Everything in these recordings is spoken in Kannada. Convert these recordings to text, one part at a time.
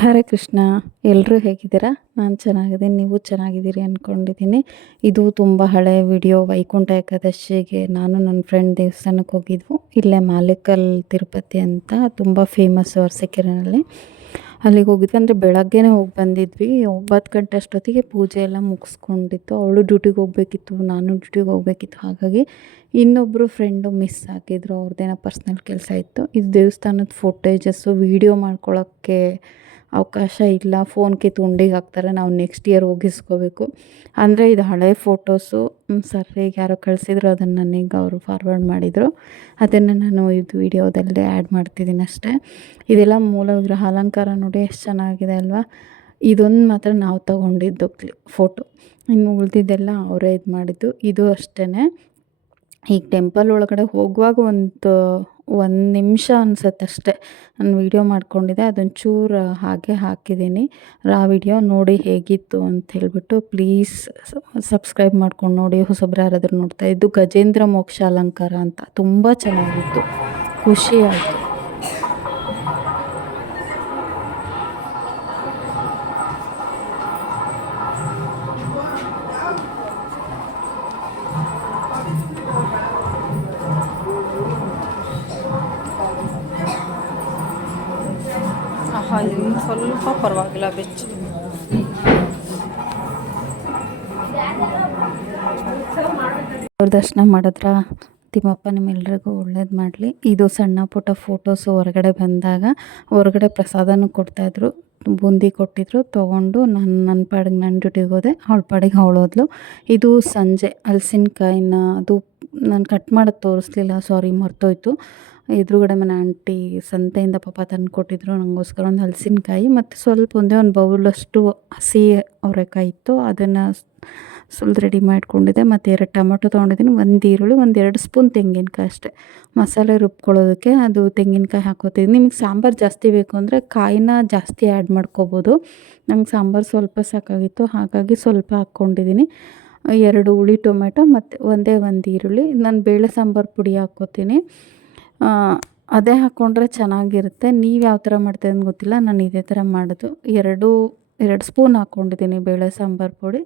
ಹರೇ ಕೃಷ್ಣ ಎಲ್ಲರೂ ಹೇಗಿದ್ದೀರಾ? ನಾನು ಚೆನ್ನಾಗಿದ್ದೀನಿ, ನೀವು ಚೆನ್ನಾಗಿದ್ದೀರಿ ಅಂದ್ಕೊಂಡಿದ್ದೀನಿ ಇದು ತುಂಬ ಹಳೆ ವಿಡಿಯೋ, ವೈಕುಂಠ ಏಕಾದಶಿಗೆ ನಾನು ನನ್ನ ಫ್ರೆಂಡ್ ದೇವಸ್ಥಾನಕ್ಕೆ ಹೋಗಿದ್ವು. ಇಲ್ಲೇ ಮಾಲಿಕಲ್ ತಿರುಪತಿ ಅಂತ ತುಂಬ ಫೇಮಸ್ ಅರಸೀಕೆರೆಯಲ್ಲಿ ಅಲ್ಲಿಗೆ ಹೋಗಿದ್ವಿ. ಅಂದರೆ ಬೆಳಗ್ಗೆನೇ ಹೋಗಿ ಬಂದಿದ್ವಿ. ಒಂಬತ್ತು ಗಂಟೆ ಅಷ್ಟೊತ್ತಿಗೆ ಪೂಜೆ ಎಲ್ಲ ಮುಗಿಸ್ಕೊಂಡಿತ್ತು. ಅವಳು ಡ್ಯೂಟಿಗೆ ಹೋಗಬೇಕಿತ್ತು, ನಾನು ಡ್ಯೂಟಿಗೆ ಹೋಗಬೇಕಿತ್ತು. ಹಾಗಾಗಿ ಇನ್ನೊಬ್ಬರು ಫ್ರೆಂಡು ಮಿಸ್ ಆಗಿದ್ರು. ಅವ್ರದ್ದೇನೋ ಪರ್ಸ್ನಲ್ ಕೆಲಸ ಇತ್ತು. ಇದು ದೇವಸ್ಥಾನದ ಫೋಟೇಜಸ್ಸು ವೀಡಿಯೋ ಮಾಡ್ಕೊಳ್ಳೋಕ್ಕೆ ಅವಕಾಶ ಇಲ್ಲ ಫೋನ್ ಕಿತ್ತು ಉಂಡಿಗೆ ಹಾಕ್ತಾರೆ, ನಾವು ನೆಕ್ಸ್ಟ್ ಇಯರ್ ಹೋಗಿಸ್ಕೋಬೇಕು. ಅಂದರೆ ಇದು ಹಳೆ ಫೋಟೋಸು ಸರ್ರಿಗೆ ಯಾರೋ ಕಳಿಸಿದ್ರು, ಅದನ್ನು ನನಗೆ ಅವರು ಫಾರ್ವರ್ಡ್ ಮಾಡಿದರು. ಅದನ್ನು ನಾನು ಇದು ವೀಡಿಯೋದಲ್ಲೇ ಆ್ಯಡ್ ಮಾಡ್ತಿದ್ದೀನಿ ಅಷ್ಟೇ. ಇದೆಲ್ಲ ಮೂಲ ವಿಗ್ರಹ ಅಲಂಕಾರ ನೋಡಿ ಎಷ್ಟು ಚೆನ್ನಾಗಿದೆ ಅಲ್ವಾ? ಇದೊಂದು ಮಾತ್ರ ನಾವು ತಗೊಂಡಿದ್ದು ಫೋಟೋ ಇನ್ನು ಉಳಿದಿದ್ದೆಲ್ಲ ಅವರೇ ಇದು ಮಾಡಿದ್ದು. ಇದು ಅಷ್ಟೇ ಈಗ ಟೆಂಪಲ್ ಒಳಗಡೆ ಹೋಗುವಾಗ ಒಂದು ಒಂದು ನಿಮಿಷ ಅನ್ಸತ್ತೆ ಅಷ್ಟೇ. ನಾನು ವಿಡಿಯೋ ಮಾಡ್ಕೊಂಡಿದ್ದೆ ಅದೊಂಚೂರು ಹಾಗೆ ಹಾಕಿದ್ದೀನಿ. ಆ ವಿಡಿಯೋ ನೋಡಿ ಹೇಗಿತ್ತು ಅಂತ ಹೇಳಿಬಿಟ್ಟು ಪ್ಲೀಸ್ ಸಬ್ಸ್ಕ್ರೈಬ್ ಮಾಡ್ಕೊಂಡು ನೋಡಿ ಹೊಸಬ್ರು ಯಾರಾದರೂ ನೋಡ್ತಾ ಇದ್ದು ಗಜೇಂದ್ರ ಮೋಕ್ಷ ಅಲಂಕಾರ ಅಂತ. ತುಂಬ ಚೆನ್ನಾಗಿತ್ತು. ಖುಷಿ ಪರವಾಗಿಲ್ಲ, ಬೆಚ್ಚ. ದರ್ಶನ ಮಾಡಿದ್ರ ತಿಮ್ಮಪ್ಪ ನಿಮ್ಮೆಲ್ರಿಗೂ ಒಳ್ಳೇದು ಮಾಡಲಿ. ಇದು ಸಣ್ಣ ಪುಟ್ಟ ಫೋಟೋಸು ಹೊರಗಡೆ ಬಂದಾಗ ಹೊರಗಡೆ ಪ್ರಸಾದನೂ ಕೊಡ್ತಾಯಿದ್ರು ಬೂಂದಿ ಕೊಟ್ಟಿದ್ರು. ತೊಗೊಂಡು ನಾನು ನನ್ನ ಪಾಡಿಗೆ ನನ್ನ ಡ್ಯೂಟಿಗೆ ಹೋದೆ. ಅವಳ ಪಾಡಿಗೆ ಅವಳು ಹೋದ್ಲು. ಇದು ಸಂಜೆ ಹಲ್ಸಿನ್ಕಾಯಿನ ಅದು ನಾನು ಕಟ್ ಮಾಡೋದು ತೋರಿಸ್ಲಿಲ್ಲ ಸಾರಿ ಮರ್ತೋಯ್ತು. ಎದುರುಗಡೆ ಮನೆ ಆಂಟಿ ಸಂತೆಯಿಂದ ಪಾಪ ತಂದು ಕೊಟ್ಟಿದ್ರು. ನನಗೋಸ್ಕರ ಒಂದು ಹಲಸಿನಕಾಯಿ ಮತ್ತು ಸ್ವಲ್ಪ ಒಂದೇ ಒಂದು ಬೌಲಷ್ಟು ಹಸಿ ಅವರೆಕಾಯಿ ಇತ್ತು. ಅದನ್ನು ಸುಲಿದು ರೆಡಿ ಮಾಡಿಕೊಂಡಿದ್ದೆ. ಮತ್ತು ಎರಡು ಟೊಮೊಟೊ ತೊಗೊಂಡಿದ್ದೀನಿ. ಒಂದು ಈರುಳ್ಳಿ, ಒಂದು ಎರಡು ಸ್ಪೂನ್ ತೆಂಗಿನಕಾಯಿ ಅಷ್ಟೇ. ಮಸಾಲೆ ರುಬ್ಕೊಳ್ಳೋದಕ್ಕೆ ಅದು ತೆಂಗಿನಕಾಯಿ ಹಾಕೋತೀನಿ ನಿಮಗೆ ಸಾಂಬಾರು ಜಾಸ್ತಿ ಬೇಕು ಅಂದರೆ ಕಾಯಿನ ಜಾಸ್ತಿ ಆ್ಯಡ್ ಮಾಡ್ಕೋಬೋದು. ನಂಗೆ ಸಾಂಬಾರು ಸ್ವಲ್ಪ ಸಾಕಾಗಿತ್ತು. ಹಾಗಾಗಿ ಸ್ವಲ್ಪ ಹಾಕ್ಕೊಂಡಿದ್ದೀನಿ. ಎರಡು ಹುಳಿ ಟೊಮೆಟೊ ಮತ್ತು ಒಂದೇ ಒಂದು ಈರುಳ್ಳಿ. ನಾನು ಬೇಳೆ ಸಾಂಬಾರು ಪುಡಿ ಹಾಕ್ಕೋತೀನಿ ಅದೇ ಹಾಕ್ಕೊಂಡ್ರೆ ಚೆನ್ನಾಗಿರುತ್ತೆ. ನೀವು ಯಾವ ಥರ ಮಾಡ್ತೀರ ಅಂತ ಗೊತ್ತಿಲ್ಲ. ನಾನು ಇದೇ ಥರ ಮಾಡೋದು. ಎರಡು ಎರಡು ಸ್ಪೂನ್ ಹಾಕ್ಕೊಂಡಿದ್ದೀನಿ ಬೇಳೆ ಸಾಂಬಾರು ಪುಡಿ.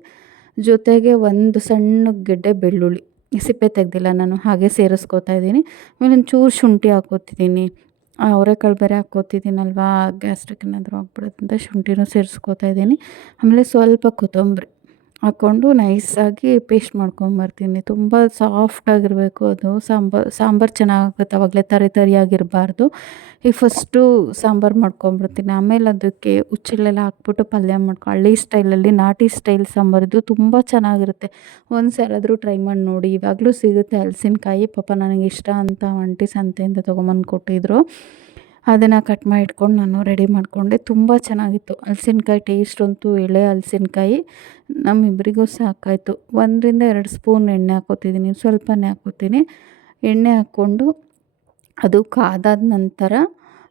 ಜೊತೆಗೆ ಒಂದು ಸಣ್ಣ ಗೆಡ್ಡೆ ಬೆಳ್ಳುಳ್ಳಿ. ಸಿಪ್ಪೆ ತೆಗೆದಿಲ್ಲ, ನಾನು ಹಾಗೆ ಸೇರಿಸ್ಕೋತಾ ಇದ್ದೀನಿ. ಆಮೇಲೆ ಒಂಚೂರು ಶುಂಠಿ ಹಾಕ್ಕೋತಿದ್ದೀನಿ. ಅವರೆಕಾಳು ಬೇರೆ ಹಾಕ್ಕೋತಿದ್ದೀನಲ್ವಾ ಗ್ಯಾಸ್ಟ್ರಿಕ್ ಏನಾದರೂ ಆಗ್ಬಿಡುತ್ತೆ ಅಂತ ಶುಂಠಿನೂ ಸೇರಿಸ್ಕೋತಾ ಇದ್ದೀನಿ. ಆಮೇಲೆ ಸ್ವಲ್ಪ ಕೊತ್ತಂಬರಿ. ಹಾಕ್ಕೊಂಡು ನೈಸಾಗಿ ಪೇಸ್ಟ್ ಮಾಡ್ಕೊಂಬರ್ತೀನಿ ತುಂಬ ಸಾಫ್ಟಾಗಿರಬೇಕು ಅದು. ಸಾಂಬಾರು ಸಾಂಬಾರು ಚೆನ್ನಾಗಾಗುತ್ತೆ ಆವಾಗಲೇ ತರಿ ತರಿಯಾಗಿರಬಾರ್ದು ಈಗ ಫಸ್ಟು ಸಾಂಬಾರು ಮಾಡ್ಕೊಂಬಿಡ್ತೀನಿ ಆಮೇಲೆ ಅದಕ್ಕೆ ಹುಚ್ಚೆಳ್ಳೆಲ್ಲ ಹಾಕ್ಬಿಟ್ಟು ಪಲ್ಯ ಮಾಡ್ಕೊ, ಹಳ್ಳಿ ಸ್ಟೈಲಲ್ಲಿ ನಾಟಿ ಸ್ಟೈಲ್ ಸಾಂಬಾರಿದು ತುಂಬ ಚೆನ್ನಾಗಿರುತ್ತೆ. ಒಂದು ಯಾರಾದರೂ ಟ್ರೈ ಮಾಡಿ ನೋಡಿ. ಇವಾಗಲೂ ಸಿಗುತ್ತೆ. ಹಲಸಿನಕಾಯಿ. ಪಾಪ ನನಗೆ ಇಷ್ಟ ಅಂತ ಒಂಟಿ ಸಂತೆಯಿಂದ ತೊಗೊಂಬಂದು ಕೊಟ್ಟಿದ್ದರು ಅದನ್ನು ಕಟ್ ಮಾಡಿ ಇಟ್ಕೊಂಡು ನಾನು ರೆಡಿ ಮಾಡಿಕೊಂಡೆ. ತುಂಬ ಚೆನ್ನಾಗಿತ್ತು. ಹಲ್ಸಿನ್ಕಾಯಿ ಟೇಸ್ಟ್ ಅಂತೂ ಎಳೆ ಹಲ್ಸಿನ್ಕಾಯಿ. ನಮ್ಮಿಬ್ಬರಿಗೂ ಸಾಕಾಯಿತು. ಒಂದರಿಂದ ಎರಡು ಸ್ಪೂನ್ ಎಣ್ಣೆ ಹಾಕೋತಿದ್ದೀನಿ. ಸ್ವಲ್ಪನೇ ಹಾಕೋತೀನಿ. ಎಣ್ಣೆ ಹಾಕ್ಕೊಂಡು ಅದು ಕಾದಾದ ನಂತರ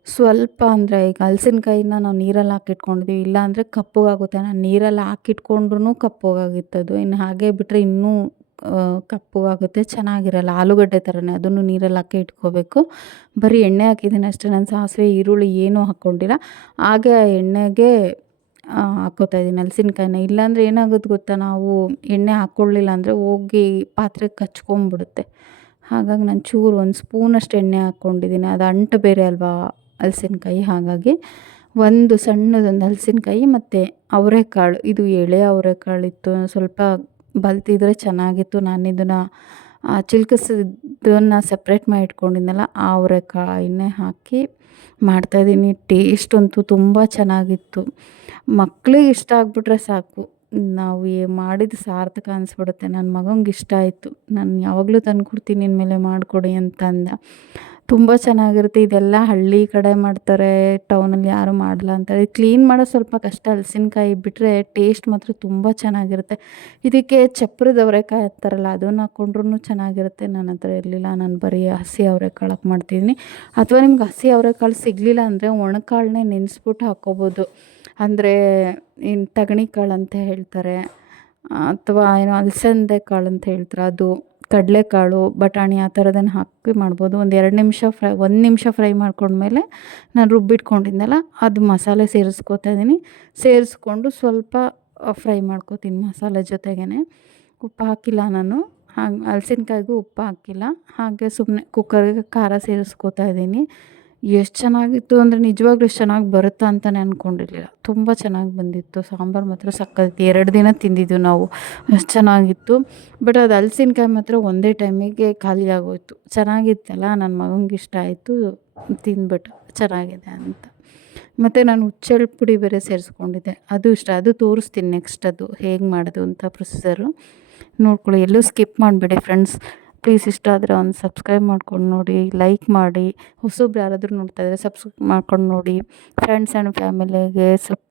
ಸ್ವಲ್ಪ ಅಂದರೆ ಈಗ ಹಲ್ಸಿನ್ಕಾಯಿನ ನಾವು ನೀರಲ್ಲಿ ಹಾಕಿಟ್ಕೊಂಡಿದ್ದೀವಿ ಇಲ್ಲ ಅಂದರೆ ಕಪ್ಪಗಾಗುತ್ತೆ ನಾನು ನೀರಲ್ಲಿ ಹಾಕಿಟ್ಕೊಂಡ್ರೂ ಕಪ್ಪಗಾಗಿತ್ತದು ಇನ್ನು ಹಾಗೆ ಬಿಟ್ಟರೆ ಇನ್ನೂ ಕಪ್ಪಗಾಗುತ್ತೆ ಚೆನ್ನಾಗಿರಲ್ಲ. ಆಲೂಗಡ್ಡೆ ಥರನೇ ಅದನ್ನು ನೀರಲ್ಲಿ ಹಾಕಿ ಇಟ್ಕೋಬೇಕು. ಬರೀ ಎಣ್ಣೆ ಹಾಕಿದ್ದೀನಿ ಅಷ್ಟೇ, ನಾನು ಸಾಸಿವೆ, ಈರುಳ್ಳಿ ಏನೂ ಹಾಕ್ಕೊಂಡಿಲ್ಲ. ಹಾಗೆ ಆ ಎಣ್ಣೆಗೆ ಹಾಕೋತಾ ಇದ್ದೀನಿ, ಹಲ್ಸಿನ್ಕಾಯಿನ. ಇಲ್ಲಾಂದರೆ ಏನಾಗುತ್ತೆ ಗೊತ್ತಾ, ನಾವು ಎಣ್ಣೆ ಹಾಕ್ಕೊಳ್ಳಿಲ್ಲ ಅಂದರೆ ಹೋಗಿ ಪಾತ್ರೆ ಕಚ್ಕೊಂಬಿಡುತ್ತೆ. ಹಾಗಾಗಿ ನಾನು ಚೂರು ಒಂದು ಸ್ಪೂನಷ್ಟು ಎಣ್ಣೆ ಹಾಕ್ಕೊಂಡಿದ್ದೀನಿ. ಅದು ಅಂಟು ಬೇರೆ ಅಲ್ವಾ, ಹಲ್ಸಿನ್ಕಾಯಿ. ಹಾಗಾಗಿ ಒಂದು ಸಣ್ಣದೊಂದು ಹಲ್ಸಿನ್ಕಾಯಿ ಮತ್ತು ಅವರೆಕಾಳು. ಇದು ಎಳೆ ಅವರೆಕಾಳಿತ್ತು, ಸ್ವಲ್ಪ ಬಲ್ತಿದ್ರೆ ಚೆನ್ನಾಗಿತ್ತು. ನಾನು ಇದನ್ನು ಚಿಲ್ಕಸಿದ್ದನ್ನು ಸಪ್ರೇಟ್ ಮಾಡಿ ಇಟ್ಕೊಂಡಿದ್ನಲ್ಲ ಆ ಅವರೆಕಾಯಿನೇ ಹಾಕಿ ಮಾಡ್ತಾಯಿದ್ದೀನಿ ಟೇಸ್ಟ್ ಅಂತೂ ತುಂಬ ಚೆನ್ನಾಗಿತ್ತು. ಮಕ್ಳಿಗೆ ಇಷ್ಟ ಆಗಿಬಿಟ್ರೆ ಸಾಕು. ನಾವು ಏ ಮಾಡಿದ ಸಾರ್ಥಕ ಅನಿಸ್ಬಿಡುತ್ತೆ. ನನ್ನ ಮಗಂಗೆ ಇಷ್ಟ ಆಯಿತು. ನಾನು ಯಾವಾಗಲೂ ತಂದು ಕೊಡ್ತೀನಿ ಇನ್ಮೇಲೆ ಮಾಡಿಕೊಡಿ ಅಂತ ಅಂದ ತುಂಬ ಚೆನ್ನಾಗಿರುತ್ತೆ. ಇದೆಲ್ಲ ಹಳ್ಳಿ ಕಡೆ ಮಾಡ್ತಾರೆ ಟೌನಲ್ಲಿ ಯಾರೂ ಮಾಡಲ್ಲ ಅಂತಾರೆ ಕ್ಲೀನ್ ಮಾಡೋದು ಸ್ವಲ್ಪ ಕಷ್ಟ. ಹಲ್ಸಿನ್ಕಾಯಿ ಬಿಟ್ಟರೆ ಟೇಸ್ಟ್ ಮಾತ್ರ ತುಂಬ ಚೆನ್ನಾಗಿರುತ್ತೆ. ಇದಕ್ಕೆ ಚಪ್ರದ ಅವರೆಕಾಯಿ ಹಾಕ್ತಾರಲ್ಲ ಅದನ್ನು ಹಾಕ್ಕೊಂಡ್ರೂ ಚೆನ್ನಾಗಿರುತ್ತೆ. ನನ್ನ ಹತ್ರ ಇರಲಿಲ್ಲ. ನಾನು ಬರೀ ಹಸಿ ಅವರೆಕಾಳು ಹಾಕಿ ಮಾಡ್ತಿದ್ದೀನಿ ಅಥವಾ ನಿಮ್ಗೆ ಹಸಿ ಅವರೆಕಾಳು ಸಿಗಲಿಲ್ಲ ಅಂದರೆ ಒಣಕಾಳನ್ನೇ ನೆನೆಸ್ಬಿಟ್ಟು ಹಾಕ್ಕೋಬೋದು ಅಂದರೆ ಇನ್ನು ತಗಣಿ ಕಾಳು ಅಂತ ಹೇಳ್ತಾರೆ. ಅಥವಾ ಏನೋ ಅಲಸಂದೆ ಕಾಳು ಅಂತ ಹೇಳ್ತಾರೆ. ಅದು ಕಡಲೆಕಾಳು, ಬಟಾಣಿ ಆ ಥರದನ್ನು ಹಾಕಿ ಮಾಡ್ಬೋದು. ಒಂದು ಎರಡು ನಿಮಿಷ ಫ್ರೈ, ಒಂದು ನಿಮಿಷ ಫ್ರೈ ಮಾಡ್ಕೊಂಡ್ಮೇಲೆ ನಾನು ರುಬ್ಬಿಟ್ಕೊಂಡಿದ್ದೆಲ್ಲ ಅದು ಮಸಾಲೆ ಸೇರಿಸ್ಕೊತಾ ಇದ್ದೀನಿ ಸೇರಿಸ್ಕೊಂಡು ಸ್ವಲ್ಪ ಫ್ರೈ ಮಾಡ್ಕೋತೀನಿ ಮಸಾಲೆ ಜೊತೆಗೇ ಉಪ್ಪು ಹಾಕಿಲ್ಲ ನಾನು. ಹಾಗೆ, ಹಲ್ಸಿನ್ಕಾಯಿಗೂ ಉಪ್ಪು ಹಾಕಿಲ್ಲ. ಹಾಗೆ ಸುಮ್ಮನೆ ಕುಕ್ಕರ್ಗೆ ಖಾರ ಸೇರಿಸ್ಕೋತಾ ಇದ್ದೀನಿ ಎಷ್ಟು ಚೆನ್ನಾಗಿತ್ತು ಅಂದರೆ ನಿಜವಾಗ್ಲೂ ಎಷ್ಟು ಚೆನ್ನಾಗಿ ಬರುತ್ತಾ ಅಂತಲೇ ಅಂದ್ಕೊಂಡಿರ್ಲಿಲ್ಲ ತುಂಬ ಚೆನ್ನಾಗಿ ಬಂದಿತ್ತು. ಸಾಂಬಾರು ಮಾತ್ರ ಸಕ್ಕತ್ತು ಎರಡು ದಿನ ತಿಂದಿದ್ದು ನಾವು. ಅಷ್ಟು ಚೆನ್ನಾಗಿತ್ತು. ಬಟ್ ಅದು ಹಲ್ಸಿನ್ಕಾಯಿ ಮಾತ್ರ ಒಂದೇ ಟೈಮಿಗೆ ಖಾಲಿ ಆಗೋಯ್ತು ಚೆನ್ನಾಗಿತ್ತಲ್ಲ? ನನ್ನ ಮಗನಿಗೆ ಇಷ್ಟ ಆಯಿತು. ತಿಂದ್ಬಿಟ್ಟು ಚೆನ್ನಾಗಿದೆ ಅಂತ. ಮತ್ತು ನಾನು ಹುಚ್ಚೆಳ್ಳು ಪುಡಿ ಬೇರೆ ಸೇರಿಸ್ಕೊಂಡಿದ್ದೆ. ಅದು ಇಷ್ಟ. ಅದು ತೋರಿಸ್ತೀನಿ ನೆಕ್ಸ್ಟ್ ಅದು. ಹೇಗೆ ಮಾಡೋದು ಅಂತ ಪ್ರೊಸೆಸರು. ನೋಡ್ಕೊಳ್ಳಿ. ಎಲ್ಲೂ ಸ್ಕಿಪ್ ಮಾಡಿಬಿಡಿ ಫ್ರೆಂಡ್ಸ್ ಪ್ಲೀಸ್ ಇಷ್ಟ ಆದರೆ ಒಂದು ಸಬ್ಸ್ಕ್ರೈಬ್ ಮಾಡ್ಕೊಂಡು ನೋಡಿ ಲೈಕ್ ಮಾಡಿ. ಹೊಸಬ್ರು ಯಾರಾದರೂ ನೋಡ್ತಾ ಇದ್ದರೆ ಸಬ್ಸ್ಕ್ರೈಬ್ ಮಾಡ್ಕೊಂಡು ನೋಡಿ. ಫ್ರೆಂಡ್ಸ್ ಆ್ಯಂಡ್ ಫ್ಯಾಮಿಲಿಗೆ ಸಪ್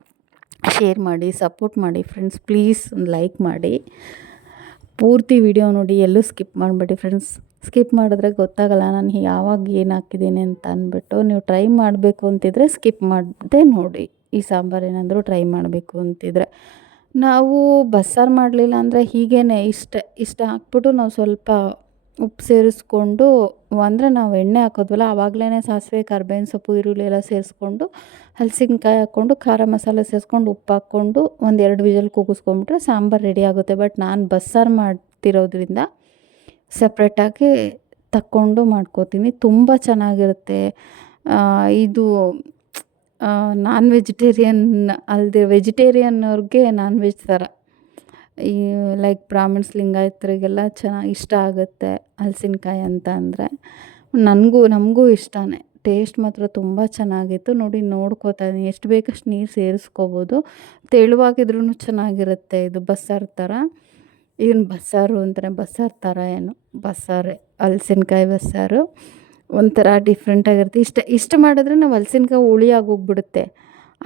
ಶೇರ್ ಮಾಡಿ ಸಪೋರ್ಟ್ ಮಾಡಿ. ಫ್ರೆಂಡ್ಸ್ ಪ್ಲೀಸ್ ಒಂದು ಲೈಕ್ ಮಾಡಿ. ಪೂರ್ತಿ ವಿಡಿಯೋ ನೋಡಿ, ಎಲ್ಲೂ ಸ್ಕಿಪ್ ಮಾಡಬೇಡಿ ಫ್ರೆಂಡ್ಸ್ ಸ್ಕಿಪ್ ಮಾಡಿದ್ರೆ ಗೊತ್ತಾಗಲ್ಲ ನಾನು ಯಾವಾಗ ಏನು ಹಾಕಿದ್ದೀನಿ ಅಂತ ಅಂದ್ಬಿಟ್ಟು. ನೀವು ಟ್ರೈ ಮಾಡಬೇಕು ಅಂತಿದ್ರೆ ಸ್ಕಿಪ್ ಮಾಡದೆ ನೋಡಿ. ಈ ಸಾಂಬಾರು ಏನಾದರೂ ಟ್ರೈ ಮಾಡಬೇಕು ಅಂತಿದ್ರೆ. ನಾವು ಬಸ್ಸಾರು ಮಾಡಲಿಲ್ಲ ಅಂದರೆ ಹೀಗೇ ಇಷ್ಟ ಇಷ್ಟ ಹಾಕ್ಬಿಟ್ಟು ನಾವು ಸ್ವಲ್ಪ ಉಪ್ಪು ಸೇರಿಸ್ಕೊಂಡು, ಅಂದರೆ ನಾವು ಎಣ್ಣೆ ಹಾಕೋದ್ವಲ್ಲ ಆವಾಗಲೇ ಸಾಸಿವೆ, ಕರ್ಬೇವಿನ ಸೊಪ್ಪು, ಈರುಳ್ಳಿ ಎಲ್ಲ ಸೇರಿಸ್ಕೊಂಡು, ಹಲಸಿನ್ಕಾಯಿ ಹಾಕ್ಕೊಂಡು ಖಾರ ಮಸಾಲೆ ಸೇರಿಸ್ಕೊಂಡು, ಉಪ್ಪು ಹಾಕ್ಕೊಂಡು ಒಂದು ಎರಡು ವಿಜಲ್ ಕೂಗಿಸ್ಕೊಂಬಿಟ್ರೆ ಸಾಂಬಾರು ರೆಡಿ ಆಗುತ್ತೆ. ಬಟ್ ನಾನು ಬಸ್ಸಾರು ಮಾಡ್ತಿರೋದ್ರಿಂದ ಸಪ್ರೇಟಾಗಿ ತಕ್ಕೊಂಡು ಮಾಡ್ಕೋತೀನಿ. ತುಂಬ ಚೆನ್ನಾಗಿರುತ್ತೆ. ಇದು ನಾನ್ ವೆಜಿಟೇರಿಯನ್ ಅಲ್ಲದೆ ವೆಜಿಟೇರಿಯನ್ನವ್ರಿಗೆ ನಾನ್ ವೆಜ್ ಥರ ಈ ಲೈಕ್ ಬ್ರಾಹ್ಮಿಣ್ಸ್ ಲಿಂಗಾಯತರಿಗೆಲ್ಲ ಚೆನ್ನಾಗಿ ಇಷ್ಟ ಆಗುತ್ತೆ ಹಲ್ಸಿನ್ಕಾಯಿ ಅಂತ ಅಂದರೆ. ನನಗೂ, ನಮಗೂ ಇಷ್ಟನೇ. ಟೇಸ್ಟ್ ಮಾತ್ರ ತುಂಬ ಚೆನ್ನಾಗಿತ್ತು. ನೋಡಿ, ನೋಡ್ಕೋತಾ ಇದ್ದೀನಿ. ಎಷ್ಟು ಬೇಕಷ್ಟು ನೀರು ಸೇರಿಸ್ಕೋಬೋದು. ತೆಳುವಾಗಿದ್ರೂ ಚೆನ್ನಾಗಿರುತ್ತೆ ಇದು ಬಸ್ಸಾರು ಥರ ಏನು ಬಸ್ಸಾರು ಅಂತಾರೆ ಬಸ್ಸಾರು ಥರ ಏನು? ಬಸ್ಸಾರೇ, ಹಲ್ಸಿನ್ಕಾಯಿ ಬಸ್ಸಾರು. ಒಂಥರ ಡಿಫ್ರೆಂಟಾಗಿರುತ್ತೆ ಇಷ್ಟ, ಇಷ್ಟು ಮಾಡಿದ್ರೆ ನಾವು ಹಲ್ಸಿನ್ಕಾಯಿ ಹುಳಿ ಆಗೋಗ್ಬಿಡುತ್ತೆ.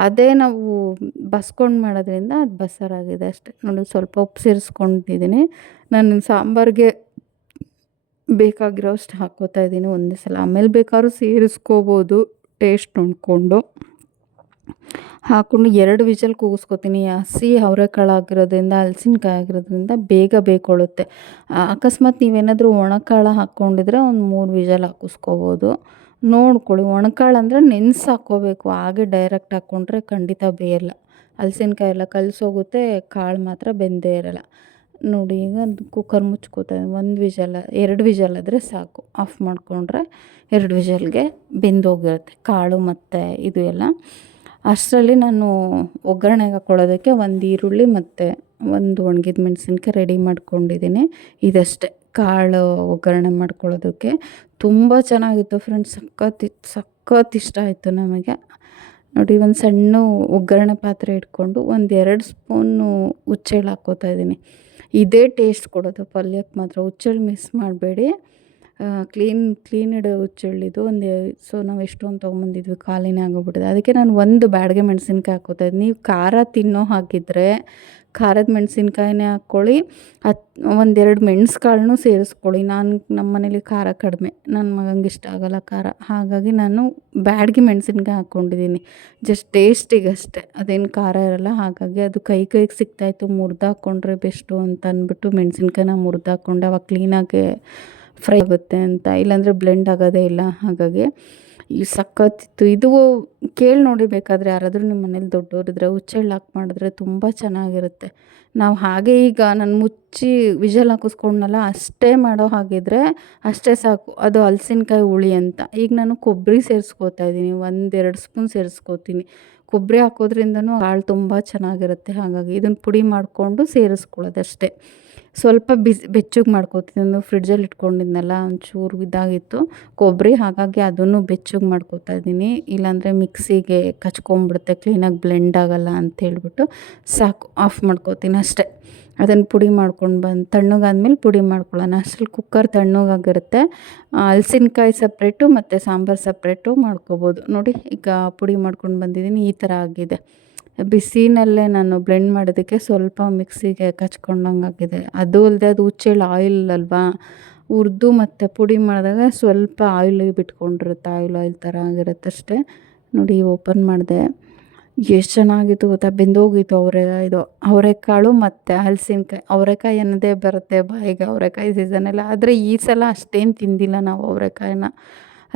ಅದೇ ನಾವು ಬಸ್ಕೊಂಡು ಮಾಡೋದ್ರಿಂದ ಅದು ಬಸ್ಸಾರಾಗಿದೆ ಅಷ್ಟೆ. ನೋಡಿ, ಸ್ವಲ್ಪ ಉಪ್ಪು ಸೇರಿಸ್ಕೊಂಡಿದ್ದೀನಿ. ನಾನು ಸಾಂಬಾರಿಗೆ ಬೇಕಾಗಿರೋಷ್ಟು ಹಾಕೋತಾ ಇದ್ದೀನಿ ಒಂದೇ ಸಲ. ಆಮೇಲೆ ಬೇಕಾದ್ರೂ ಸೇರಿಸ್ಕೋಬೋದು, ಟೇಸ್ಟ್ ನೋಡಿಕೊಂಡು. ಹಾಕ್ಕೊಂಡು ಎರಡು ವಿಜಲ್ ಕೂಗಿಸ್ಕೊತೀನಿ. ಹಸಿ ಅವರೆಕಾಳು ಆಗಿರೋದ್ರಿಂದ ಹಲ್ಸಿನ್ಕಾಯಿ ಆಗಿರೋದ್ರಿಂದ ಬೇಗ ಬೇಕೊಳ್ಳುತ್ತೆ ಅಕಸ್ಮಾತ್ ನೀವೇನಾದರೂ ಒಣಕಾಳು ಹಾಕ್ಕೊಂಡಿದ್ರೆ ಒಂದು ಮೂರು ವಿಜಲ್ ಹಾಕಿಸ್ಕೋಬೋದು. ನೋಡ್ಕೊಳ್ಳಿ. ಒಣಕಾಳು ಅಂದರೆ ನೆನೆಸಿ ಹಾಕ್ಕೋಬೇಕು. ಹಾಗೆ ಡೈರೆಕ್ಟ್ ಹಾಕ್ಕೊಂಡ್ರೆ ಖಂಡಿತ ಬೇಯಲ್ಲ. ಹಲ್ಸಿನ್ಕಾಯಿ ಎಲ್ಲ ಕಲಸೋಗುತ್ತೆ, ಕಾಳು ಮಾತ್ರ ಬೆಂದೇ ಇರಲ್ಲ. ನೋಡಿ, ಈಗ ಕುಕ್ಕರ್ ಮುಚ್ಕೋತಾ ಒಂದು ವಿಷಲ್ ಎರಡು ವಿಜಲ್ ಆದರೆ ಸಾಕು. ಆಫ್ ಮಾಡಿಕೊಂಡ್ರೆ ಎರಡು ವಿಷಲ್ಗೆ ಬೆಂದೋಗಿರುತ್ತೆ. ಕಾಳು ಮತ್ತು ಇದು ಎಲ್ಲ. ಅಷ್ಟರಲ್ಲಿ ನಾನು ಒಗ್ಗರಣೆಗೆ ಹಾಕ್ಕೊಳ್ಳೋದಕ್ಕೆ ಒಂದು ಈರುಳ್ಳಿ ಮತ್ತು ಒಂದು ಒಣಗಿದ ಮೆಣಸಿನ್ಕಾಯಿ ರೆಡಿ ಮಾಡ್ಕೊಂಡಿದ್ದೀನಿ. ಇದಷ್ಟೇ. ಕಾಳು ಒಗ್ಗರಣೆ ಮಾಡ್ಕೊಳ್ಳೋದಕ್ಕೆ ತುಂಬ ಚೆನ್ನಾಗಿತ್ತು ಫ್ರೆಂಡ್ಸ್ ಸಖತ್ ಸಖತ್ ಇಷ್ಟ ಆಯಿತು ನಮಗೆ. ನೋಡಿ, ಒಂದು ಸಣ್ಣ ಒಗ್ಗರಣೆ ಪಾತ್ರೆ ಇಟ್ಕೊಂಡು ಒಂದು ಎರಡು ಸ್ಪೂನು ಹುಚ್ಚೆಳ್ಳು ಹಾಕ್ಕೋತಾ ಇದ್ದೀನಿ. ಇದೇ ಟೇಸ್ಟ್ ಕೊಡೋದು ಪಲ್ಯಕ್ಕೆ ಮಾತ್ರ. ಹುಚ್ಚೆಳ್ಳು ಮಿಸ್ ಮಾಡಬೇಡಿ. ಕ್ಲೀನ್ ಕ್ಲೀನ್ಡ್ ಹುಚ್ಚಳ್ಳಿದು ಹುಚ್ಚೆಳ್ಳಿದು ಒಂದು ಸೊ ನಾವು ಎಷ್ಟೊಂದು ತೊಗೊಂಬಂದಿದ್ವಿ, ಖಾಲಿನೇ ಆಗೋಗ್ಬಿಟ್ಟಿದೆ. ಅದಕ್ಕೆ ನಾನು ಒಂದು ಬ್ಯಾಡಗೆ ಮೆಣಸಿನ್ಕಾಯಿ ಹಾಕೋತಾ ನೀವು ಖಾರ ತಿನ್ನೋ ಹಾಕಿದರೆ ಖಾರದ ಮೆಣಸಿನ್ಕಾಯಿನೇ ಹಾಕ್ಕೊಳ್ಳಿ ಹತ್ತು ಒಂದೆರಡು ಮೆಣಸುಕಾಳನ್ನೂ ಸೇರಿಸ್ಕೊಳ್ಳಿ. ನಾನು ನಮ್ಮ ಮನೇಲಿ ಖಾರ ಕಡಿಮೆ. ನನ್ನ ಮಗಂಗೆ ಇಷ್ಟ ಆಗೋಲ್ಲ ಖಾರ. ಹಾಗಾಗಿ ನಾನು ಬ್ಯಾಡ್ಗೆ ಮೆಣಸಿನ್ಕಾಯಿ ಹಾಕ್ಕೊಂಡಿದ್ದೀನಿ ಜಸ್ಟ್ ಟೇಸ್ಟಿಗೆ ಅಷ್ಟೇ. ಅದೇನು ಖಾರ ಇರೋಲ್ಲ. ಹಾಗಾಗಿ ಅದು ಕೈ ಕೈಗೆ ಸಿಗ್ತಾಯಿತ್ತು ಮುರಿದಾಕ್ಕೊಂಡ್ರೆ ಬೆಸ್ಟು ಅಂತ ಅಂದ್ಬಿಟ್ಟು ಮೆಣಸಿನ್ಕಾಯಿನ ಮುರ್ದು ಹಾಕ್ಕೊಂಡೆ ಅವಾಗ ಕ್ಲೀನಾಗಿ ಫ್ರೈ ಆಗುತ್ತೆ ಅಂತ, ಇಲ್ಲಾಂದರೆ ಬ್ಲೆಂಡ್ ಆಗೋದೇ ಇಲ್ಲ. ಹಾಗಾಗಿ ಈ ಸಖತ್ತಿತ್ತು. ಇದು ಕೇಳಿ ನೋಡಿ ಬೇಕಾದರೆ ಯಾರಾದರೂ ನಿಮ್ಮ ಮನೇಲಿ ದೊಡ್ಡವರಿದ್ರೆ ಹುಚ್ಚೆಳ್ಳು ಹಾಕಿ ಮಾಡಿದ್ರೆ ತುಂಬ ಚೆನ್ನಾಗಿರುತ್ತೆ. ನಾವು ಹಾಗೆ ಈಗ ನಾನು ಮುಚ್ಚಿ ವಿಜಲ್ ಹಾಕಿಸ್ಕೊಂಡ್ನಲ್ಲ, ಅಷ್ಟೇ ಮಾಡೋ ಹಾಗಿದ್ರೆ ಅಷ್ಟೇ ಸಾಕು. ಅದು ಹಲ್ಸಿನಕಾಯಿ ಹುಳಿ ಅಂತ. ಈಗ ನಾನು ಕೊಬ್ಬರಿ ಸೇರಿಸ್ಕೋತಾ ಇದ್ದೀನಿ. ಒಂದೆರಡು ಸ್ಪೂನ್ ಸೇರಿಸ್ಕೋತೀನಿ. ಕೊಬ್ಬರಿ ಹಾಕೋದ್ರಿಂದನೂ ಹಾಳು ತುಂಬ ಚೆನ್ನಾಗಿರುತ್ತೆ. ಹಾಗಾಗಿ ಇದನ್ನು ಪುಡಿ ಮಾಡಿಕೊಂಡು ಸೇರಿಸ್ಕೊಳ್ಳೋದಷ್ಟೇ. ಸ್ವಲ್ಪ ಬಿಸಿ, ಬೆಚ್ಚಗೆ ಮಾಡ್ಕೋತೀನಿ ನಾನು ಫ್ರಿಡ್ಜಲ್ಲಿ ಇಟ್ಕೊಂಡಿದ್ನಲ್ಲ, ಒಂಚೂರು ಇದಾಗಿತ್ತು. ಕೊಬ್ಬರಿ, ಹಾಗಾಗಿ ಅದನ್ನು ಬೆಚ್ಚಗೆ ಮಾಡ್ಕೋತಾ ಇದ್ದೀನಿ. ಇಲ್ಲಾಂದರೆ ಮಿಕ್ಸಿಗೆ ಕಚ್ಕೊಂಬಿಡುತ್ತೆ, ಕ್ಲೀನಾಗಿ ಬ್ಲೆಂಡ್ ಆಗೋಲ್ಲ ಅಂತೇಳ್ಬಿಟ್ಟು ಸಾಕು, ಆಫ್ ಮಾಡ್ಕೋತೀನಿ ಅಷ್ಟೇ. ಅದನ್ನು ಪುಡಿ ಮಾಡ್ಕೊಂಡು ಬಂದು, ತಣ್ಣಗಾದ್ಮೇಲೆ ಪುಡಿ ಮಾಡ್ಕೊಳ್ಳೋಣ. ಅಷ್ಟರಲ್ಲಿ ಕುಕ್ಕರ್ ತಣ್ಣಗಾಗಿರುತ್ತೆ. ಹಲ್ಸಿನ್ಕಾಯಿ ಸಪ್ರೇಟು ಮತ್ತು ಸಾಂಬಾರು ಸಪ್ರೇಟು ಮಾಡ್ಕೋಬೋದು. ನೋಡಿ, ಈಗ ಪುಡಿ ಮಾಡ್ಕೊಂಡು ಬಂದಿದ್ದೀನಿ, ಈ ಥರ ಆಗಿದೆ. ಬಿಸಿನಲ್ಲೇ ನಾನು ಬ್ಲೆಂಡ್ ಮಾಡೋದಕ್ಕೆ ಸ್ವಲ್ಪ ಮಿಕ್ಸಿಗೆ ಕಚ್ಕೊಂಡಂಗೆ ಆಗಿದೆ. ಅದು ಅಲ್ಲದೆ ಅದು ಹುಚ್ಚೆಳ್ಳು ಆಯಿಲ್ ಅಲ್ವಾ? ಹುರ್ದು ಮತ್ತು ಪುಡಿ ಮಾಡಿದಾಗ ಸ್ವಲ್ಪ ಆಯಿಲ್ ಬಿಟ್ಕೊಂಡಿರುತ್ತೆ ಆಯಿಲ್ ಆಯಿಲ್ ಥರ ಆಗಿರುತ್ತೆ ಅಷ್ಟೇ. ನೋಡಿ ಓಪನ್ ಮಾಡಿದೆ. ಎಷ್ಟು ಚೆನ್ನಾಗಿತ್ತು ಗೊತ್ತಾ? ಬೆಂದೋಗಿತ್ತು ಅವರೆ, ಇದು ಅವರೆಕಾಳು ಮತ್ತು ಹಲಸಿನಕಾಯಿ. ಅವರೆಕಾಯಿ ಅನ್ನೋದೇ ಬರುತ್ತೆ ಬಾಯಿಗೆ, ಅವರೆಕಾಯಿ ಸೀಸನಲ್ಲಿ ಆದರೆ ಈ ಸಲ ಅಷ್ಟೇನು ತಿಂದಿಲ್ಲ ನಾವು ಅವರೆಕಾಯಿನ.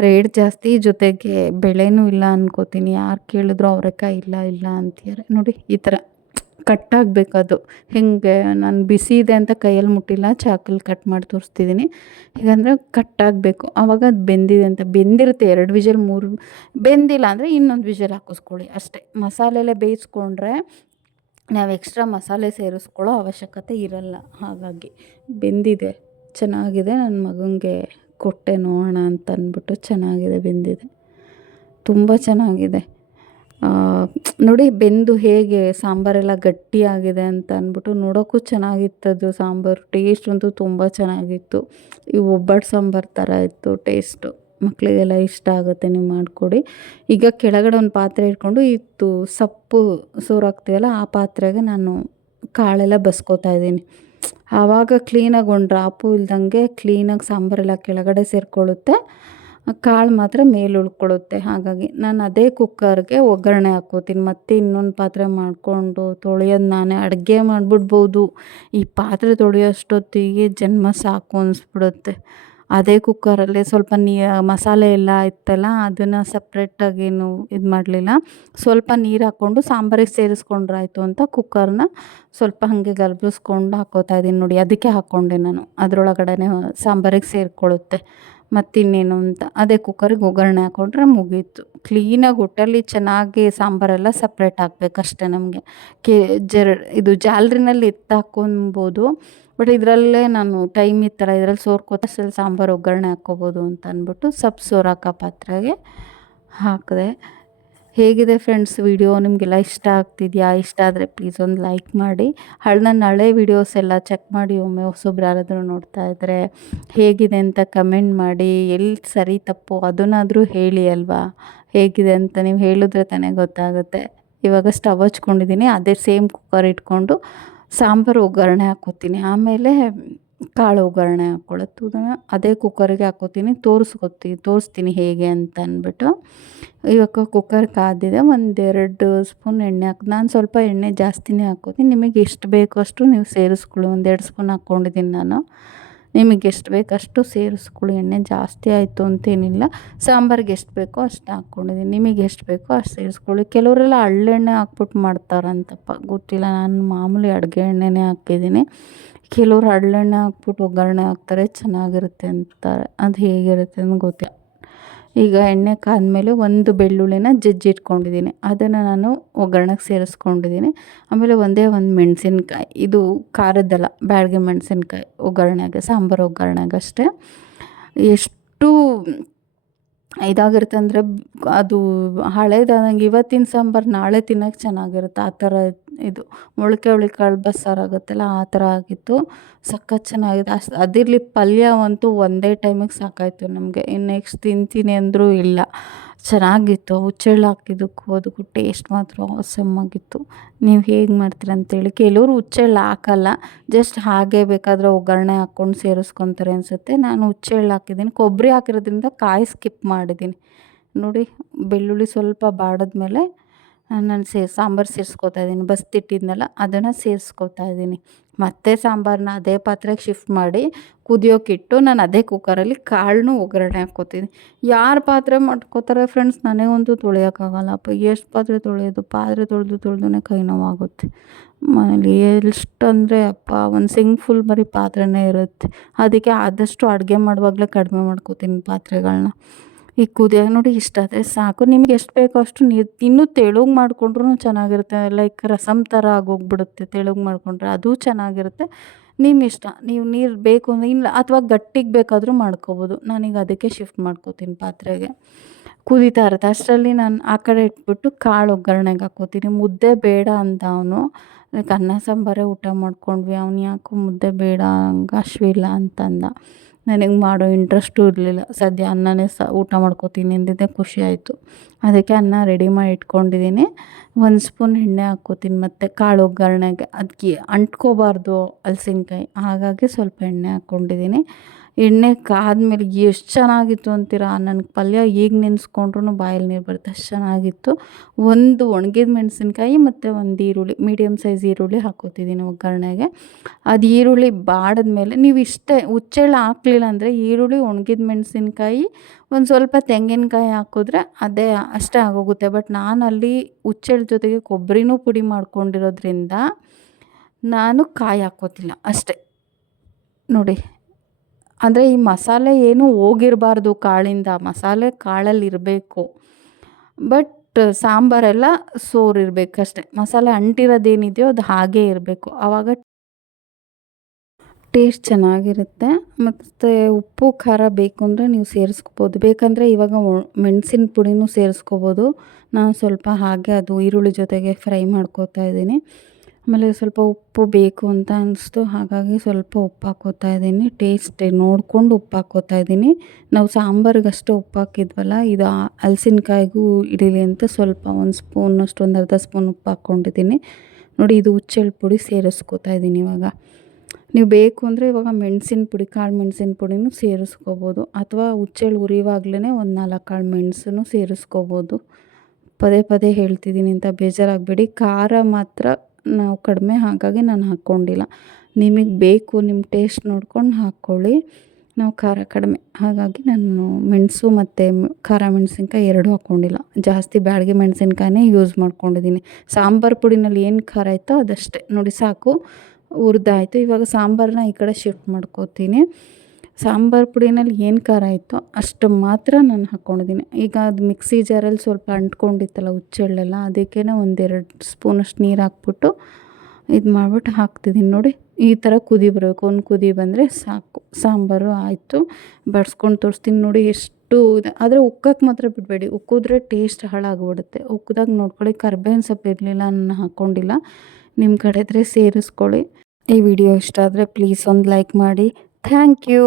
ರೇಟ್ ಜಾಸ್ತಿ, ಜೊತೆಗೆ ಬೆಳೆನೂ ಇಲ್ಲ ಅನ್ಕೋತೀನಿ. ಯಾರು ಕೇಳಿದ್ರು ಅವರೆಕಾಯಿ ಇಲ್ಲ ಇಲ್ಲ ಅಂತಾರೆ ನೋಡಿ, ಈ ಥರ ಕಟ್ ಅದು ಹೇಗೆ, ನಾನು ಬಿಸಿ ಇದೆ ಅಂತ ಕೈಯಲ್ಲಿ ಮುಟ್ಟಿಲ್ಲ, ಚಾಕಲ್ಲಿ ಕಟ್ ಮಾಡಿ ತೋರಿಸ್ತಿದ್ದೀನಿ. ಹೇಗಂದರೆ ಆಗಬೇಕು. ಆವಾಗ ಅದು ಬೆಂದಿದೆ ಅಂತ. ಬೆಂದಿರುತ್ತೆ, ಎರಡು ವಿಜಲ್, ಮೂರು ಬೆಂದಿಲ್ಲ ಅಂದರೆ ಇನ್ನೊಂದು ವಿಜಲ್ ಹಾಕಿಸ್ಕೊಳ್ಳಿ ಅಷ್ಟೇ. ಮಸಾಲೆಲೆ ಬೇಯಿಸ್ಕೊಂಡ್ರೆ ನಾವು ಎಕ್ಸ್ಟ್ರಾ ಮಸಾಲೆ ಸೇರಿಸ್ಕೊಳ್ಳೋ ಅವಶ್ಯಕತೆ ಇರಲ್ಲ. ಹಾಗಾಗಿ ಬೆಂದಿದೆ, ಚೆನ್ನಾಗಿದೆ. ನನ್ನ ಮಗನಿಗೆ ಕೊಟ್ಟೆ ನೋಡೋಣ ಅಂತ ಅಂದ್ಬಿಟ್ಟು ಚೆನ್ನಾಗಿದೆ, ಬೆಂದಿದೆ. ತುಂಬ ಚೆನ್ನಾಗಿದೆ. ನೋಡಿ, ಬೆಂದು ಹೇಗೆ ಸಾಂಬಾರೆಲ್ಲ ಗಟ್ಟಿಯಾಗಿದೆ ಅಂತ ಅಂದ್ಬಿಟ್ಟು ನೋಡೋಕ್ಕೂ ಚೆನ್ನಾಗಿತ್ತದು ಸಾಂಬಾರು. ಟೇಸ್ಟ್ ಅಂತೂ ತುಂಬ ಚೆನ್ನಾಗಿತ್ತು. ಈ ಒಬ್ಬಟ್ಟು ಸಾಂಬಾರು ಥರ ಇತ್ತು ಟೇಸ್ಟು ಮಕ್ಕಳಿಗೆಲ್ಲ ಇಷ್ಟ ಆಗುತ್ತೆ, ನೀವು ಮಾಡಿಕೊಡಿ. ಈಗ ಕೆಳಗಡೆ ಒಂದು ಪಾತ್ರೆ ಇಟ್ಕೊಂಡು ಇತ್ತು ಸೊಪ್ಪು ಸೋರಾಕ್ತೀವಲ್ಲ ಆ ಪಾತ್ರೆಗೆ ನಾನು ಕಾಳೆಲ್ಲ ಬಸ್ಕೋತಾ ಇದ್ದೀನಿ. ಆವಾಗ ಕ್ಲೀನಾಗಿ ಒಂದು ಡ್ರಾಪು ಇಲ್ದಂಗೆ ಕ್ಲೀನಾಗಿ ಸಾಂಬಾರೆಲ್ಲ ಕೆಳಗಡೆ ಸೇರಿಕೊಳ್ಳುತ್ತೆ. ಕಾಳು ಮಾತ್ರ ಮೇಲೆ ಉಳ್ಕೊಳ್ಳುತ್ತೆ. ಹಾಗಾಗಿ ನಾನು ಅದೇ ಕುಕ್ಕರ್ಗೆ ಒಗ್ಗರಣೆ ಹಾಕೋತೀನಿ. ಮತ್ತೆ ಇನ್ನೊಂದು ಪಾತ್ರೆ ಮಾಡಿಕೊಂಡು ತೊಳೆಯೋದು ನಾನೇ ಅಡುಗೆ ಮಾಡಿಬಿಡ್ಬೋದು. ಈ ಪಾತ್ರೆ ತೊಳೆಯೋಷ್ಟೊತ್ತಿಗೆ ಜನ್ಮ ಸಾಕು ಅನಿಸ್ಬಿಡುತ್ತೆ. ಅದೇ ಕುಕ್ಕರಲ್ಲಿ ಸ್ವಲ್ಪ ನೀ, ಮಸಾಲೆ ಎಲ್ಲ ಇತ್ತಲ್ಲ ಅದನ್ನು ಸಪ್ರೇಟಾಗೇನು ಇದು ಮಾಡಲಿಲ್ಲ. ಸ್ವಲ್ಪ ನೀರು ಹಾಕ್ಕೊಂಡು ಸಾಂಬಾರಿಗೆ ಸೇರಿಸ್ಕೊಂಡ್ರಾಯ್ತು ಅಂತ ಕುಕ್ಕರ್ನ ಸ್ವಲ್ಪ ಹಾಗೆ ಗಲಬಿಸ್ಕೊಂಡು ಹಾಕೋತಾ ಇದ್ದೀನಿ ನೋಡಿ, ಅದಕ್ಕೆ ಹಾಕ್ಕೊಂಡೆ ನಾನು. ಅದರೊಳಗಡೆನೆ ಸಾಂಬಾರಿಗೆ ಸೇರಿಕೊಳ್ಳುತ್ತೆ. ಮತ್ತಿನ್ನೇನು ಅಂತ, ಅದೇ ಕುಕ್ಕರಿಗೆ ಒಗ್ಗರಣೆ ಹಾಕೊಂಡ್ರೆ ಮುಗೀತು. ಕ್ಲೀನಾಗಿ ಒಟ್ಟಲ್ಲಿ ಚೆನ್ನಾಗಿ ಸಾಂಬಾರೆಲ್ಲ ಸಪ್ರೇಟ್ ಅಷ್ಟೇ ನಮಗೆ. ಕೆ, ಜರ್, ಇದು ಜಾಲ್ರಿನಲ್ಲಿ ಎತ್ತಾಕೊಂಬೋದು ಬಟ್ ಇದರಲ್ಲೇ ನಾನು ಟೈಮ್ ಇತ್ತಲ್ಲ ಇದರಲ್ಲಿ ಸೋರ್ಕೋತ ಸಾಂಬಾರು ಒಗ್ಗರಣೆ ಹಾಕ್ಕೋಬೋದು ಅಂತ ಅಂದ್ಬಿಟ್ಟು ಸೊಪ್ಪು ಸೋರಾಕ ಪಾತ್ರೆಗೆ ಹಾಕಿದೆ. ಹೇಗಿದೆ ಫ್ರೆಂಡ್ಸ್ ವಿಡಿಯೋ ನಿಮಗೆಲ್ಲ ಇಷ್ಟ ಆಗ್ತಿದೆಯಾ? ಇಷ್ಟ ಆದರೆ ಪ್ಲೀಸ್ ಒಂದು ಲೈಕ್ ಮಾಡಿ. ಹಳೆ ನನ್ನ ಹಳೆ ವಿಡಿಯೋಸ್ ಎಲ್ಲ ಚೆಕ್ ಮಾಡಿ, ಒಮ್ಮೆ ಹೊಸೊಬ್ರು ಯಾರಾದರೂ ನೋಡ್ತಾ ಇದ್ದರೆ ಹೇಗಿದೆ ಅಂತ ಕಮೆಂಟ್ ಮಾಡಿ. ಎಲ್ಲಿ ಸರಿ, ತಪ್ಪು ಅದನ್ನಾದರೂ ಹೇಳಿ ಅಲ್ವಾ? ಹೇಗಿದೆ ಅಂತ ನೀವು ಹೇಳಿದ್ರೆ ತಾನೇ ಗೊತ್ತಾಗುತ್ತೆ. ಇವಾಗ ಸ್ಟವ್ ಹಚ್ಕೊಂಡಿದ್ದೀನಿ ಅದೇ ಸೇಮ್ ಕುಕ್ಕರ್ ಇಟ್ಕೊಂಡು ಸಾಂಬಾರು ಒಗ್ಗರಣೆ ಹಾಕ್ಕೋತೀನಿ. ಆಮೇಲೆ ಕಾಳು ಒಗ್ಗರಣೆ ಹಾಕ್ಕೊಳ್ಳೋದು ಅದೇ ಕುಕ್ಕರಿಗೆ ಹಾಕ್ಕೋತೀನಿ. ತೋರಿಸ್ಕೊತೀನಿ ತೋರಿಸ್ತೀನಿ ಹೇಗೆ ಅಂತ ಅಂದ್ಬಿಟ್ಟು. ಇವಾಗ ಕುಕ್ಕರ್ ಕಾದಿದೆ. ಒಂದೆರಡು ಸ್ಪೂನ್ ಎಣ್ಣೆ ಹಾಕಿ, ನಾನು ಸ್ವಲ್ಪ ಎಣ್ಣೆ ಜಾಸ್ತಿನೇ ಹಾಕ್ಕೋತೀನಿ. ನಿಮಗೆ ಎಷ್ಟು ಬೇಕೋ ಅಷ್ಟು ನೀವು ಸೇರಿಸ್ಕೊಳ್ಳಿ. ಒಂದೆರಡು ಸ್ಪೂನ್ ಹಾಕ್ಕೊಂಡಿದ್ದೀನಿ ನಾನು. ನಿಮಗೆ ಎಷ್ಟು ಬೇಕಷ್ಟು ಅಷ್ಟು ಸೇರಿಸ್ಕೊಳ್ಳಿ, ಎಣ್ಣೆ ಜಾಸ್ತಿ ಆಯಿತು ಅಂತೇನಿಲ್ಲ. ಸಾಂಬಾರಿಗೆ ಎಷ್ಟು ಬೇಕೋ ಅಷ್ಟು ಹಾಕ್ಕೊಂಡಿದ್ದೀನಿ. ನಿಮಗೆ ಎಷ್ಟು ಬೇಕೋ ಅಷ್ಟು ಸೇರಿಸ್ಕೊಳ್ಳಿ. ಕೆಲವರೆಲ್ಲ ಹಳ್ಳೆಣ್ಣೆ ಹಾಕ್ಬಿಟ್ಟು ಮಾಡ್ತಾರಂತಪ್ಪ. ಗೊತ್ತಿಲ್ಲ, ನಾನು ಮಾಮೂಲಿ ಅಡುಗೆ ಎಣ್ಣೆನೇ ಹಾಕಿದ್ದೀನಿ. ಕೆಲವ್ರು ಹಳ್ಳೆಣ್ಣೆ ಹಾಕ್ಬಿಟ್ಟು ಒಗ್ಗರಣೆ ಹಾಕ್ತಾರೆ, ಚೆನ್ನಾಗಿರುತ್ತೆ ಅಂತಾರೆ. ಅದು ಹೇಗಿರುತ್ತೆ ಅಂತ ಗೊತ್ತಿಲ್ಲ. ಈಗ ಎಣ್ಣೆ ಕಾದ್ಮೇಲೆ ಒಂದು ಬೆಳ್ಳುಳ್ಳಿನ ಜಜ್ಜಿ ಇಟ್ಕೊಂಡಿದ್ದೀನಿ ಅದನ್ನು ನಾನು ಒಗ್ಗರಣೆಗೆ ಸೇರಿಸ್ಕೊಂಡಿದ್ದೀನಿ. ಆಮೇಲೆ ಒಂದೇ ಒಂದು ಮೆಣಸಿನ್ಕಾಯಿ, ಇದು ಖಾರದ್ದಲ್ಲ, ಬ್ಯಾಡಿಗೆ ಮೆಣಸಿನ್ಕಾಯಿ ಒಗ್ಗರಣೆಗೆ ಸಾಂಬಾರು ಒಗ್ಗರಣೆಗಷ್ಟೇ ಎಷ್ಟು ಇದಾಗಿರುತ್ತೆ ಅಂದರೆ ಅದು ಹಳೇದಾದಂಗೆ ಇವತ್ತಿನ ಸಾಂಬಾರು ನಾಳೆ ತಿನ್ನೋಕೆ ಚೆನ್ನಾಗಿರುತ್ತೆ, ಆ ಥರ ಇದು ಮೊಳಕೆ ಹುಳಿ ಕಾಳು ಬಸ್ಸಾರು ಆಗುತ್ತಲ್ಲ, ಆ ಥರ ಆಗಿತ್ತು. ಸಖತ್ ಚೆನ್ನಾಗಿದೆ ಅಷ್ಟು ಅದಿರಲಿ ಪಲ್ಯ ಅಂತೂ ಒಂದೇ ಟೈಮಿಗೆ ಸಾಕಾಯಿತು ನಮಗೆ. ಇನ್ನು ನೆಕ್ಸ್ಟ್ ತಿಂತೀನಿ ಅಂದರೂ ಇಲ್ಲ. ಚೆನ್ನಾಗಿತ್ತು. ಹುಚ್ಚೆಳ್ಳು ಹಾಕಿದ್ದಕ್ಕೂ ಅದಕ್ಕೂ ಟೇಸ್ಟ್ ಮಾತ್ರ ಸೆಮ್ಮಾಗಿತ್ತು ನೀವು ಹೇಗೆ ಮಾಡ್ತೀರ ಅಂತೇಳಿ ಕೆಲವರು ಹುಚ್ಚೆಳ್ಳು ಹಾಕಲ್ಲ. ಜಸ್ಟ್ ಹಾಗೆ ಬೇಕಾದರೆ ಒಗ್ಗರಣೆ ಹಾಕ್ಕೊಂಡು ಸೇರಿಸ್ಕೊತಾರೆ ಅನಿಸುತ್ತೆ. ನಾನು ಹುಚ್ಚೆಳ್ಳು ಹಾಕಿದ್ದೀನಿ. ಕೊಬ್ಬರಿ ಹಾಕಿರೋದ್ರಿಂದ ಕಾಯಿ ಸ್ಕಿಪ್ ಮಾಡಿದ್ದೀನಿ. ನೋಡಿ, ಬೆಳ್ಳುಳ್ಳಿ ಸ್ವಲ್ಪ ಬಾಡಿದ್ಮೇಲೆ ನಾನು ಸೇ, ಸಾಂಬಾರು ಸೇರಿಸ್ಕೋತಾ ಇದ್ದೀನಿ. ಬಸ್ತಿಟ್ಟಿದ್ನಲ್ಲ ಅದನ್ನು ಸೇರಿಸ್ಕೋತಾ ಇದ್ದೀನಿ. ಮತ್ತೆ ಸಾಂಬಾರನ್ನ ಅದೇ ಪಾತ್ರೆಗೆ ಶಿಫ್ಟ್ ಮಾಡಿ ಕುದಿಯೋಕ್ಕಿಟ್ಟು ನಾನು ಅದೇ ಕುಕ್ಕರಲ್ಲಿ ಕಾಳನ್ನು ಒಗ್ಗರಣೆ ಹಾಕ್ಕೋತೀನಿ ಯಾರು ಪಾತ್ರೆ ಮಾಡ್ಕೋತಾರೆ ಫ್ರೆಂಡ್ಸ್ ನನಗಂತೂ ತೊಳೆಯೋಕ್ಕಾಗಲ್ಲಪ್ಪ ಎಷ್ಟು ಪಾತ್ರೆ ತೊಳೆಯೋದು? ಪಾತ್ರೆ ತೊಳೆದು ತೊಳೆದು ಕೈ ನೋವಾಗುತ್ತೆ. ಮನೇಲಿ ಎಷ್ಟಂದರೆ ಅಪ್ಪ, ಒಂದು ಸಿಂಗ್ ಫುಲ್ ಬರೀ ಪಾತ್ರೆನೇ ಇರುತ್ತೆ. ಅದಕ್ಕೆ ಆದಷ್ಟು ಅಡುಗೆ ಮಾಡುವಾಗಲೇ ಕಡಿಮೆ ಮಾಡ್ಕೋತೀನಿ ಪಾತ್ರೆಗಳನ್ನ ಈ ಕುದಿಯೋ ನೋಡಿ ಇಷ್ಟ ಆದರೆ ಸಾಕು. ನಿಮ್ಗೆ ಎಷ್ಟು ಬೇಕೋ ಅಷ್ಟು ನೀರು ಇನ್ನೂ ತೆಳುಗೆ ಮಾಡಿಕೊಂಡ್ರೂ ಚೆನ್ನಾಗಿರುತ್ತೆ. ಲೈಕ್ ರಸಮ್ ಥರ ಆಗೋಗ್ಬಿಡುತ್ತೆ ತೆಳುಗೆ ಮಾಡಿಕೊಂಡ್ರೆ, ಅದು ಚೆನ್ನಾಗಿರುತ್ತೆ. ನಿಮ್ಮ ಇಷ್ಟ. ನೀವು ನೀರು ಬೇಕು ಅಂದರೆ ಇಲ್ಲ, ಅಥವಾ ಗಟ್ಟಿಗೆ ಬೇಕಾದರೂ ಮಾಡ್ಕೋಬೋದು. ನಾನೀಗ ಅದಕ್ಕೆ ಶಿಫ್ಟ್ ಮಾಡ್ಕೋತೀನಿ ಪಾತ್ರೆಗೆ. ಕುದೀತಾ ಇರುತ್ತೆ. ಅಷ್ಟರಲ್ಲಿ ನಾನು ಆ ಕಡೆ ಇಟ್ಬಿಟ್ಟು ಕಾಳು ಒಗ್ಗರಣೆಗೆ ಹಾಕೋತೀನಿ ಮುದ್ದೆ ಬೇಡ ಅಂತ ಅವನು. ಲೈಕ್ ಅನ್ನ, ಸಾಂಬಾರೇ ಊಟ ಮಾಡ್ಕೊಂಡ್ವಿ. ಅವ್ನು ಯಾಕೋ ಮುದ್ದೆ ಬೇಡ, ಹಂಗೆ ಅಶ್ವಿಲ್ಲ ಅಂತಂದ. ನನಗೆ ಮಾಡೋ ಇಂಟ್ರೆಸ್ಟು ಇರಲಿಲ್ಲ. ಸದ್ಯ ಅನ್ನನೇ ಸ ಊಟ ಮಾಡ್ಕೋತೀನಿ ಅಂದಿದ್ದೆ, ಖುಷಿ ಆಯಿತು. ಅದಕ್ಕೆ ಅನ್ನ ರೆಡಿ ಮಾಡಿ ಇಟ್ಕೊಂಡಿದ್ದೀನಿ. ಒಂದು ಸ್ಪೂನ್ ಎಣ್ಣೆ ಹಾಕ್ಕೋತೀನಿ ಮತ್ತು ಕಾಳು ಒಗ್ಗರಣೆಗೆ. ಅದಕ್ಕೆ ಅಂಟ್ಕೋಬಾರ್ದು ಹಲ್ಸಿನ್ಕಾಯಿ ಹಾಗಾಗಿ ಸ್ವಲ್ಪ ಎಣ್ಣೆ ಹಾಕ್ಕೊಂಡಿದ್ದೀನಿ. ಎಣ್ಣೆ ಕಾದ್ಮೇಲೆ ಎಷ್ಟು ಚೆನ್ನಾಗಿತ್ತು ಅಂತೀರಾ? ನನ್ನ ಪಲ್ಯ ಈಗ ನೆನೆಸ್ಕೊಂಡ್ರೂ ಬಾಯಲ್ಲಿ ನೀರು ಬರುತ್ತೆ. ಅಷ್ಟು ಚೆನ್ನಾಗಿತ್ತು. ಒಂದು ಒಣಗಿದ ಮೆಣಸಿನ್ಕಾಯಿ ಮತ್ತು ಒಂದು ಈರುಳ್ಳಿ ಮೀಡಿಯಮ್ ಸೈಜ್ ಈರುಳ್ಳಿ ಹಾಕೋತಿದ್ದೀನಿ ಒಗ್ಗರಣೆಗೆ. ಅದು ಈರುಳ್ಳಿ ಬಾಡಿದ್ಮೇಲೆ ನೀವು ಇಷ್ಟೇ ಹುಚ್ಚೆಳ್ಳು ಹಾಕ್ಲಿಲ್ಲ ಅಂದರೆ ಈರುಳ್ಳಿ, ಒಣಗಿದ ಮೆಣಸಿನ್ಕಾಯಿ, ಒಂದು ಸ್ವಲ್ಪ ತೆಂಗಿನಕಾಯಿ ಹಾಕಿದ್ರೆ ಅದೇ ಅಷ್ಟೇ ಆಗೋಗುತ್ತೆ. ಬಟ್ ನಾನು ಅಲ್ಲಿ ಹುಚ್ಚೆಳ್ಳ ಜೊತೆಗೆ ಕೊಬ್ಬರಿನೂ ಪುಡಿ ಮಾಡ್ಕೊಂಡಿರೋದ್ರಿಂದ ನಾನು ಕಾಯಿ ಹಾಕೋತಿಲ್ಲ ಅಷ್ಟೇ. ನೋಡಿ. ಅಂದರೆ ಈ ಮಸಾಲೆ ಏನೂ ಹೋಗಿರಬಾರ್ದು ಕಾಳಿಂದ. ಮಸಾಲೆ ಕಾಳಲ್ಲಿ ಇರಬೇಕು ಬಟ್ ಸಾಂಬಾರೆಲ್ಲ ಸೋರಿರ್ಬೇಕಷ್ಟೆ. ಮಸಾಲೆ ಅಂಟಿರೋದೇನಿದೆಯೋ ಅದು ಹಾಗೇ ಇರಬೇಕು. ಆವಾಗ ಟೇಸ್ಟ್ ಚೆನ್ನಾಗಿರುತ್ತೆ. ಮತ್ತು ಉಪ್ಪು, ಖಾರ ಬೇಕು ಅಂದರೆ ನೀವು ಸೇರಿಸ್ಕೋಬೋದು. ಬೇಕಂದರೆ ಇವಾಗ ಮೆಣಸಿನ ಪುಡಿನೂ ಸೇರಿಸ್ಕೋಬೋದು. ನಾನು ಸ್ವಲ್ಪ ಹಾಗೆ ಅದು ಈರುಳ್ಳಿ ಜೊತೆಗೆ ಫ್ರೈ ಮಾಡ್ಕೋತಾ ಇದ್ದೀನಿ. ಆಮೇಲೆ ಸ್ವಲ್ಪ ಉಪ್ಪು ಬೇಕು ಅಂತ ಅನ್ನಿಸ್ತು ಹಾಗಾಗಿ ಸ್ವಲ್ಪ ಉಪ್ಪು ಹಾಕೋತಾ ಇದ್ದೀನಿ. ಟೇಸ್ಟ್ ನೋಡಿಕೊಂಡು ಉಪ್ಪು ಹಾಕೋತಾ ಇದ್ದೀನಿ. ನಾವು ಸಾಂಬಾರಿಗಷ್ಟೇ ಉಪ್ಪು ಹಾಕಿದ್ವಲ್ಲ, ಇದು ಹಲ್ಸಿನ್ಕಾಯಿಗೂ ಇಡೀಲಿ ಅಂತ ಸ್ವಲ್ಪ ಒಂದು ಸ್ಪೂನ್ ಒಂದು ಅರ್ಧ ಸ್ಪೂನ್ ಉಪ್ಪು ಹಾಕ್ಕೊಂಡಿದ್ದೀನಿ. ನೋಡಿ, ಇದು ಹುಚ್ಚೆಳ್ಳು ಪುಡಿ ಸೇರಿಸ್ಕೋತಾ ಇದ್ದೀನಿ ಇವಾಗ. ನೀವು ಬೇಕು ಅಂದರೆ ಇವಾಗ ಮೆಣಸಿನ ಪುಡಿ, ಕಾಳು ಮೆಣಸಿನ ಪುಡಿನೂ ಸೇರಿಸ್ಕೋಬೋದು. ಅಥವಾ ಹುಚ್ಚೆಳ್ಳು ಉರಿಯುವಾಗಲೇ ಒಂದು ನಾಲ್ಕು ಕಾಳು ಮೆಣಸನ್ನು ಸೇರಿಸ್ಕೋಬೋದು. ಪದೇ ಪದೇ ಹೇಳ್ತಿದ್ದೀನಿ ಅಂತ ಬೇಜಾರಾಗಬೇಡಿ. ಖಾರ ಮಾತ್ರ ನಾವು ಕಡಿಮೆ ಹಾಗಾಗಿ ನಾನು ಹಾಕ್ಕೊಂಡಿಲ್ಲ. ನಿಮಗೆ ಬೇಕು ನಿಮ್ಮ ಟೇಸ್ಟ್ ನೋಡ್ಕೊಂಡು ಹಾಕ್ಕೊಳ್ಳಿ ನಾವು ಖಾರ ಕಡಿಮೆ. ಹಾಗಾಗಿ ನಾನು ಮೆಣಸು ಮತ್ತು ಖಾರ ಮೆಣಸಿನ್ಕಾಯಿ ಎರಡೂ ಹಾಕ್ಕೊಂಡಿಲ್ಲ. ಜಾಸ್ತಿ ಬ್ಯಾಡಗಿ ಮೆಣಸಿನ್ಕಾಯಿನೇ ಯೂಸ್ ಮಾಡ್ಕೊಂಡಿದ್ದೀನಿ. ಸಾಂಬಾರು ಪುಡಿನಲ್ಲಿ ಏನು ಖಾರ ಇತ್ತೋ ಅದಷ್ಟೇ. ನೋಡಿ ಸಾಕು ಹುರಿದಾಯ್ತು ಇವಾಗ ಸಾಂಬಾರನ್ನ ಈ ಕಡೆ ಶಿಫ್ಟ್ ಮಾಡ್ಕೋತೀನಿ. ಸಾಂಬಾರು ಪುಡಿನಲ್ಲಿ ಏನು ಖಾರ ಇತ್ತೋ ಅಷ್ಟು ಮಾತ್ರ ನಾನು ಹಾಕ್ಕೊಂಡಿದ್ದೀನಿ ಈಗ ಅದು ಮಿಕ್ಸಿ ಜಾರಲ್ಲಿ ಸ್ವಲ್ಪ ಅಂಟ್ಕೊಂಡಿತ್ತಲ್ಲ ಹುಚ್ಚೆಳ್ಳೆಲ್ಲ ಅದಕ್ಕೇ ಒಂದೆರಡು ಸ್ಪೂನಷ್ಟು ನೀರು ಹಾಕ್ಬಿಟ್ಟು ಇದು ಮಾಡಿಬಿಟ್ಟು ಹಾಕ್ತಿದ್ದೀನಿ ನೋಡಿ. ಈ ಥರ ಕುದಿ ಬರಬೇಕು. ಒಂದು ಕುದಿ ಬಂದರೆ ಸಾಕು. ಸಾಂಬಾರು ಆಯಿತು. ಬಡ್ಸ್ಕೊಂಡು ತೋರಿಸ್ತೀನಿ ನೋಡಿ ಎಷ್ಟು ಆದರೆ ಉಕ್ಕಕ್ಕೆ ಮಾತ್ರ ಬಿಡಬೇಡಿ. ಉಕ್ಕಿದ್ರೆ ಟೇಸ್ಟ್ ಹಾಳಾಗ್ಬಿಡುತ್ತೆ. ಉಕ್ಕಿದಾಗ ನೋಡ್ಕೊಳ್ಳಿ, ಕರ್ಬೇವಿನ ಸೊಪ್ಪು ಇರಲಿಲ್ಲ, ನಾನು ಹಾಕ್ಕೊಂಡಿಲ್ಲ ನಿಮ್ಮ ಕಡೆ ಇದ್ದರೆ ಸೇರಿಸ್ಕೊಳ್ಳಿ. ಈ ವಿಡಿಯೋ ಇಷ್ಟ ಆದರೆ ಪ್ಲೀಸ್ ಒಂದು ಲೈಕ್ ಮಾಡಿ. Thank you.